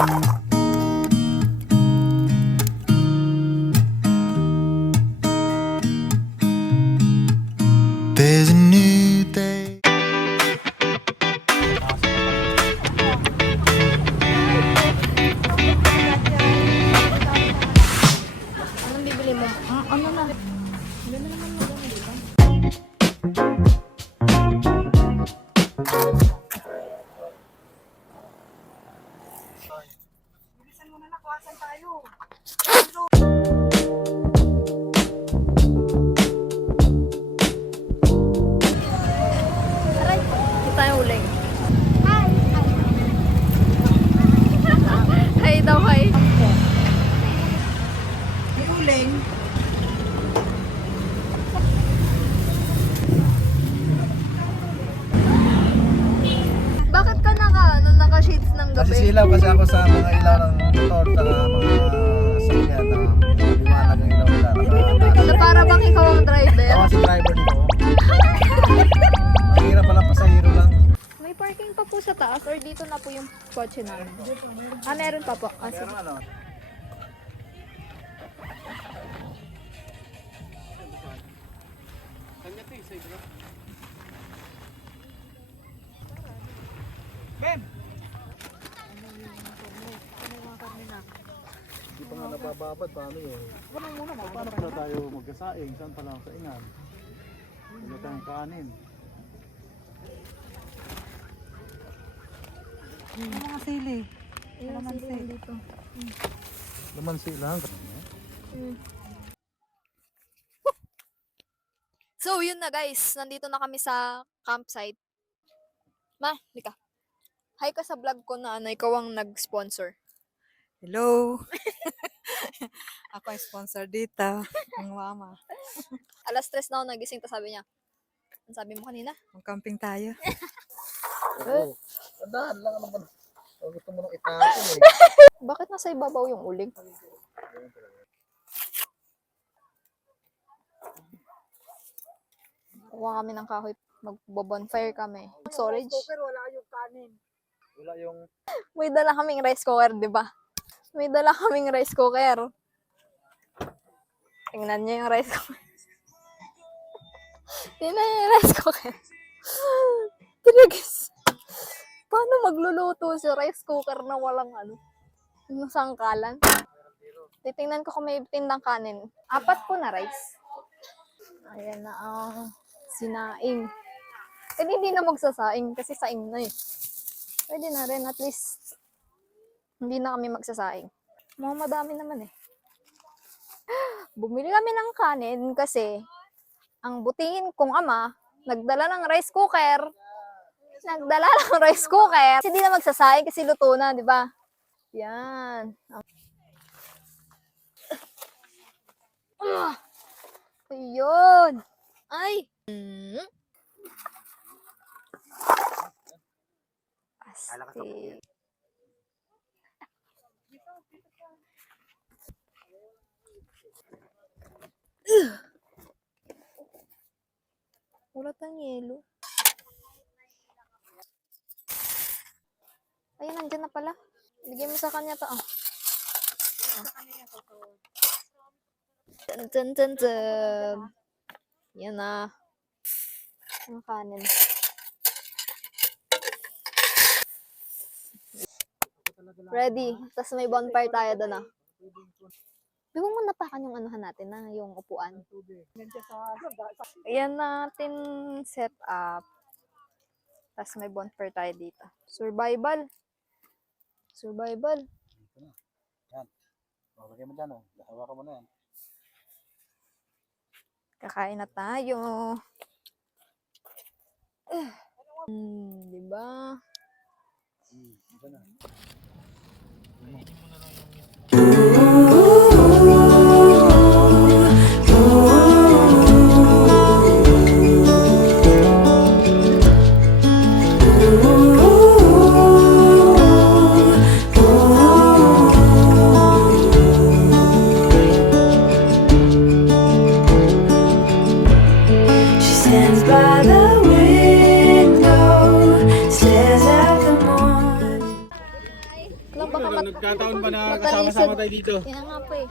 There's a new day. Anong bibili mo? Ano na? Ganda naman mo gano'n, diba? Bilisan mo na, nakuhasan tayo. Aray, hindi tayo uling. Hi daw, hi. Uling. Bakit ka naka-shades ng gabi? Nasisilaw kasi ako sa mga ilaw ng motor at mga sakyan na maliwanag ang ilaw nila. Na para bang ikaw ang driver? Ako si driver dito. Ang hirap pala, pasahero lang. May parking pa po sa taas or dito na po yung kotse namin? Ah, meron pa po. Ah, sige. Pero ano, hindi pa nga nabababad, paano yun? Paano pala tayo magkasaing? Saan pala ang saingan? Wala tayong kanin. Mga sili. Ayun, sila dito. Naman silang. So, yun na guys. Nandito na kami sa campsite. Ma, lika. Hi ka sa vlog ko na ikaw ang nag-sponsor. Hello. Ako ay sponsor dito. Ang mama. Alas 3 na ako nagising, tapos sabi niya, ang sabi mo kanina? Mag-camping tayo. Oo. Tandaan lang naman. Kung gusto mo nang itapon eh. Bakit nasa ibabaw yung uling? Kuha kami ng kahoy. Mag-bonfire kami. Storage. Wala yung kanin. Wala yung... May dala kaming rice cooker, di ba? May dala kaming rice cooker. Tingnan niyo yung rice cooker. Tingnan niyo yung rice cooker. Tinagis. Paano magluluto sa rice cooker na walang yung sangkalan? Titingnan ko kung may tindang kanin. 4 po na rice. Ayan na ang sinaing. Pwede hindi na magsasaing kasi saing na eh. Pwede na rin, at least hindi na kami magsasaing. Mga madami naman eh. Bumili kami ng kanin kasi ang butihin kong ama nagdala ng rice cooker. Nagdala ng rice cooker. Kasi hindi na magsasaing kasi luto na, di ba? Yan. Ayun. Ay. Astig. Ulat ng yelo. Ayun, nandyan na pala. Bigyan mo sa kanya to. Dun, dun, dun, dun. Yan na. Ang kanin. Ready. Tapos may bonfire tayo doon ah. Di mo napakan yung anuhan natin na, yung upuan. Ayan natin set up. Tapos may bonfire tayo dito. Survival. Survival. Yan. Lagay mo dyan oh. Hawakan mo na yan. Kakain na tayo. Diba? Ito na. She stands by the window, stares at the morning. Nagkataon ba na kasama-sama tayo dito? Yan nga po eh.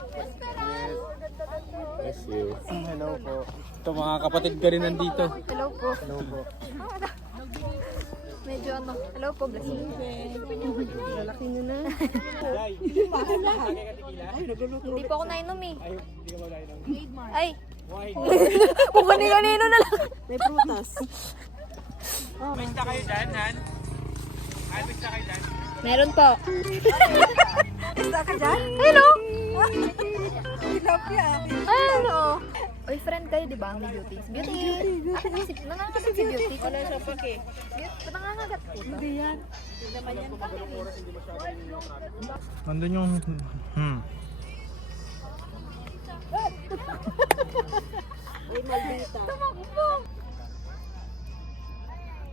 Bless you. Hello po. Ito mga kapatid ka rin nandito. Hello po. Hello po. Medyo ano. Hello po, bless you. Lalaki nyo na. Hindi po ako nainom eh. Ay, hindi ka ba nainom? Ay! Why? Kung kanino na lang. May prutas. Basta kayo dyan, Han? Ay, basta kayo dyan? Meron po. Basta ka dyan? Hello! Tilapia. Ano? Oy, friend kayo, di ba? Ang Beauty. Beauty! Nangangagat si Beauty. Wala siya pake. Nangangagat po. Hindi yan. Nandun yung... Uy, maldita. Tumakbo!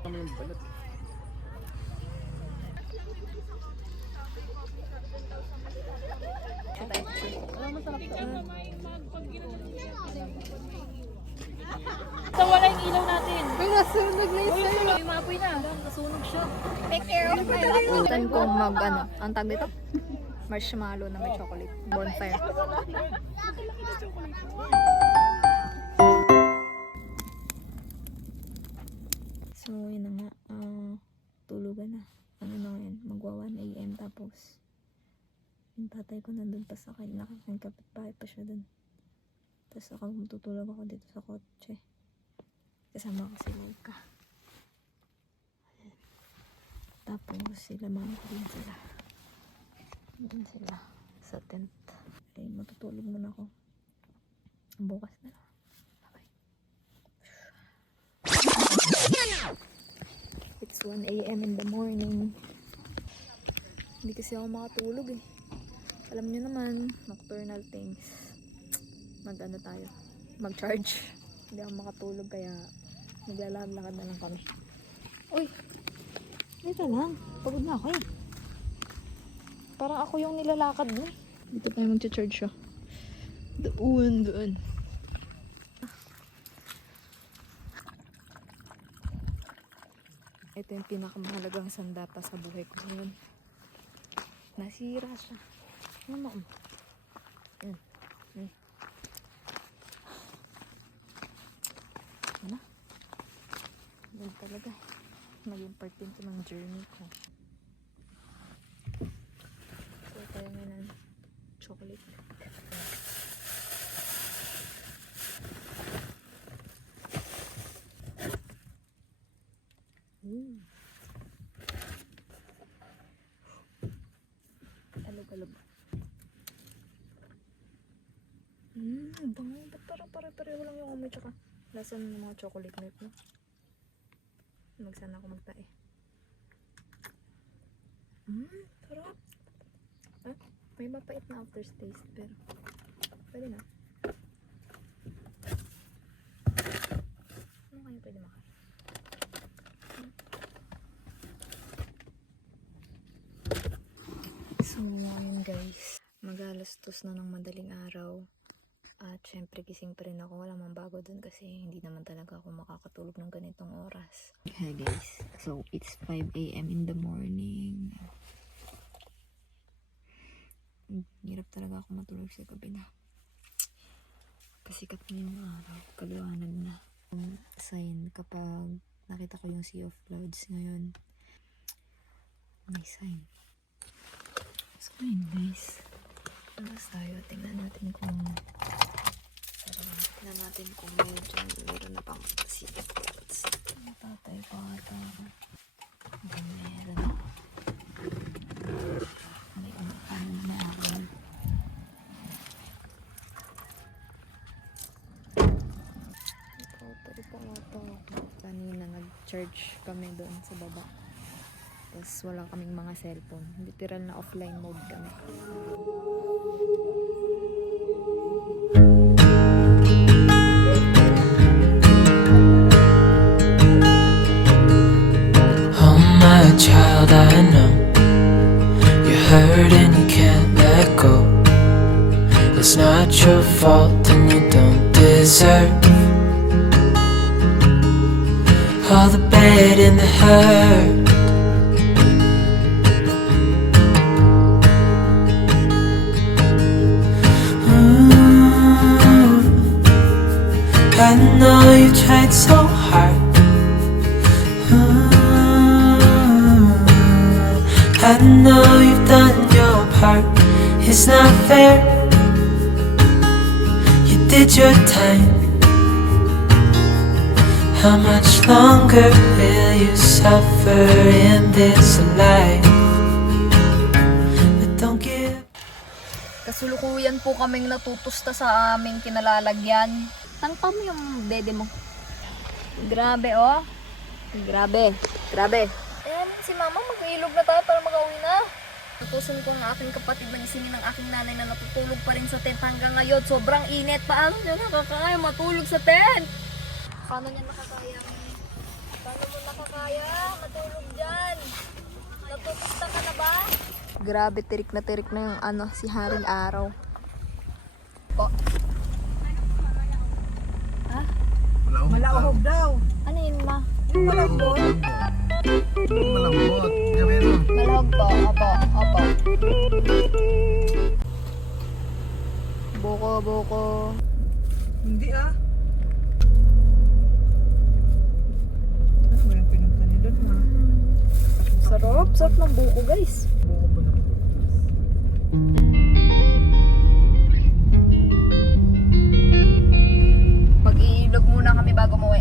Kami yung balat. Wala yung ilaw natin. May nasunog na yun. May maapoy na. Nasunog siya. Take care of my life. Saan kong mag, ano, ang tag dito? Marshmallow na may chocolate. Bonfire. So, yun na nga. Tulugan na. Ano na ngayon? Magwa 1 AM tapos yung tatay ko nandun pa sa kanya. Nakakapit-bahay pa siya dun. Tapos ako matutulog ako dito sa kotse. Kasama ko si Laika. Tapos sila mama ko din sila. Doon sila sa tent. Ay, matutulog muna ako. Bukas na lang. Bye. It's 1 AM in the morning. Hindi kasi ako makatulog eh. Alam niyo naman, nocturnal things. Mag-ano tayo? Mag-charge. Hindi ako makatulog kaya maglalakad-lakad na lang kami. Uy! Dito lang. Pagod na ako eh. Parang ako yung nilalakad mo eh. Dito tayo mag-charge siya. Doon. Ito yung pinakamahalagang sandata sa buhay ko ngayon. Nasira siya. Ano mo? Ano? Yan talaga. Naging part din ito ng journey ko. So, tayo ngayon ng chocolate. Alog-alog. Bango. Ba't parang pare-pareho lang yung amoy tsaka lasa ng mga chocolate milk mo? Magsana ako magtae. Sarap. Ah, may mapait na aftertaste pero pwede na. Ano kayo pwede makain? So, ngayon guys, mag-alastos na ng madaling araw. At syempre gising pa rin ako. Wala mang bago dun kasi hindi naman talaga ako makakatulog ng ganitong oras. Hi guys. So, it's 5 AM in the morning. Hirap talaga ako matulog sa gabi na. Pasikat na yung araw. Kaliwanag na. Yung sign kapag nakita ko yung sea of clouds ngayon. May sign. So, ayun guys. Labas tayo. Tingnan natin kung meron na pang sea of clouds. Tatay pa ata. Meron. May ano na ako. Kanina nag-charge kami doon sa baba. Tapos wala kaming mga cellphone. Literal na offline mode kami. Oh my child, I know you're hurt and you can't let go. It's not your fault and you don't deserve all the bad and the hurt. you tried so hard. I know you've done your part. It's not fair. You did your time. How much longer will you suffer in this life? But don't give. Kasulukuyan po kaming natutusta sa aming kinalalagyan. Tangpa mo yung dede mo. Grabe, oh. Grabe. Grabe. Ayan, si mama, mag-iilog na tayo para makauwi na. Natusan ko ang aking kapatid na gisingin ng aking nanay na natutulog pa rin sa tent hanggang ngayon. Sobrang init. Paano niya nakakaya matulog sa tent? Paano niya nakakaya? Paano mo nakakaya matulog dyan? Natutusta ka na ba? Grabe, tirik na yung si Haring Araw. Po. Ha? Malahog daw. Ano yun, ma? Yung malambot. Malambot. Gawin mo. Malahog po. Opo. Buko. Hindi ah. Ano ba yung pinunta niya doon ha? Sarap ng buko, guys. Mag-iilog muna kami bago umuwi.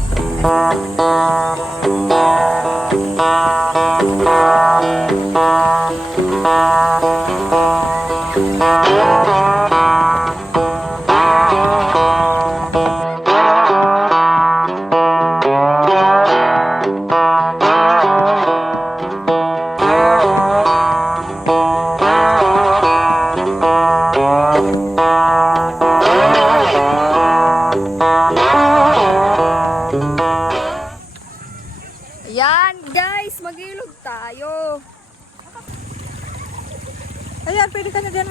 Ayan, guys, mag-ilog tayo. Ayan, pwede ka na dyan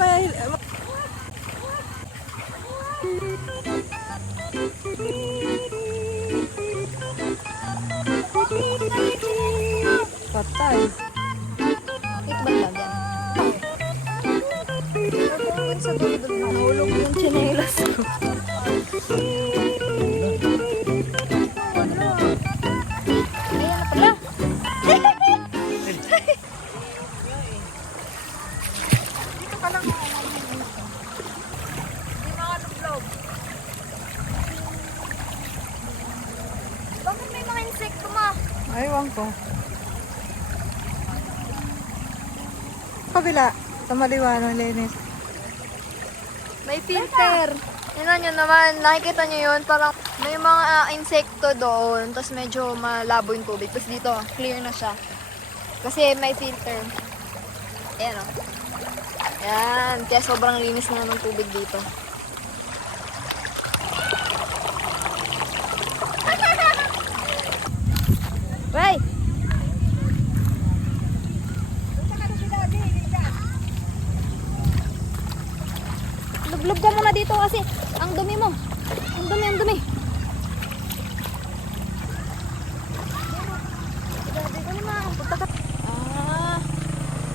patay. Ito ba lang yan? Nagpapagod sa tulog na nahulog yung tsinelas ko. Ayan na pala. Dito ka lang. Hindi makaluglaw. Bakit may mga insekto, ma? Aywan ko. Kabila. Sa maliwanag, Lenis. May filter. Yan nyo naman, nakikita nyo yun, parang may mga insekto doon, tapos medyo malabo yung tubig. Tapos dito, clear na siya. Kasi may filter. Ayan o. Ayan, kaya sobrang linis na ng tubig dito. Wey! Lublog ka muna dito kasi ang dumi mo. Ang dumi. Grabe ko naman. Punta ka.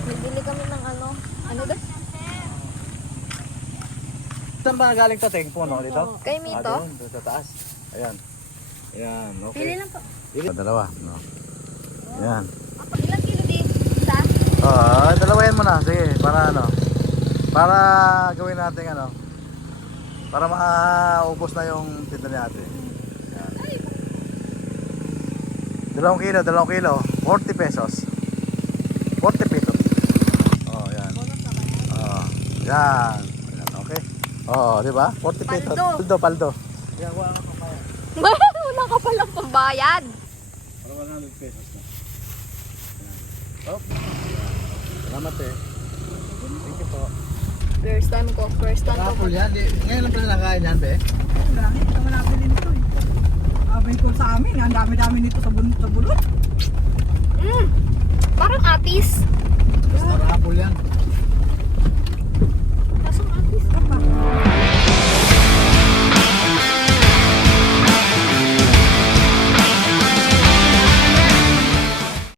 Nagbili kami ng ano ba? Saan ba galing to, Teng? Puno dito? Kay Mito? Doon sa taas. Ayan. Ayan, okay. Pili lang po. Dalawa, no? Ayan. Ilang kilo din? Isa? Dalawayan mo na. Sige, para ano. Para gawin natin ano. Para maubos na yung tinda ni ate. Ayan. 2 kilo. 40 pesos. 40 pesos. Oh, yan. Yan. Ayan, okay. Di ba? 40 pesos. Paldo. Yan, wala ka pambayad. Wala ka palang pambayad. Para 100 pesos na. Ayan. Oh. Salamat eh. Thank you po. First time ko. Apple yan. Ngayon lang pala nakain yan, be? Ang dami. Ito nga nabili nito eh. Abay ko sa amin. Ang dami-dami nito sa bulot. Parang atis. Basta apple yan.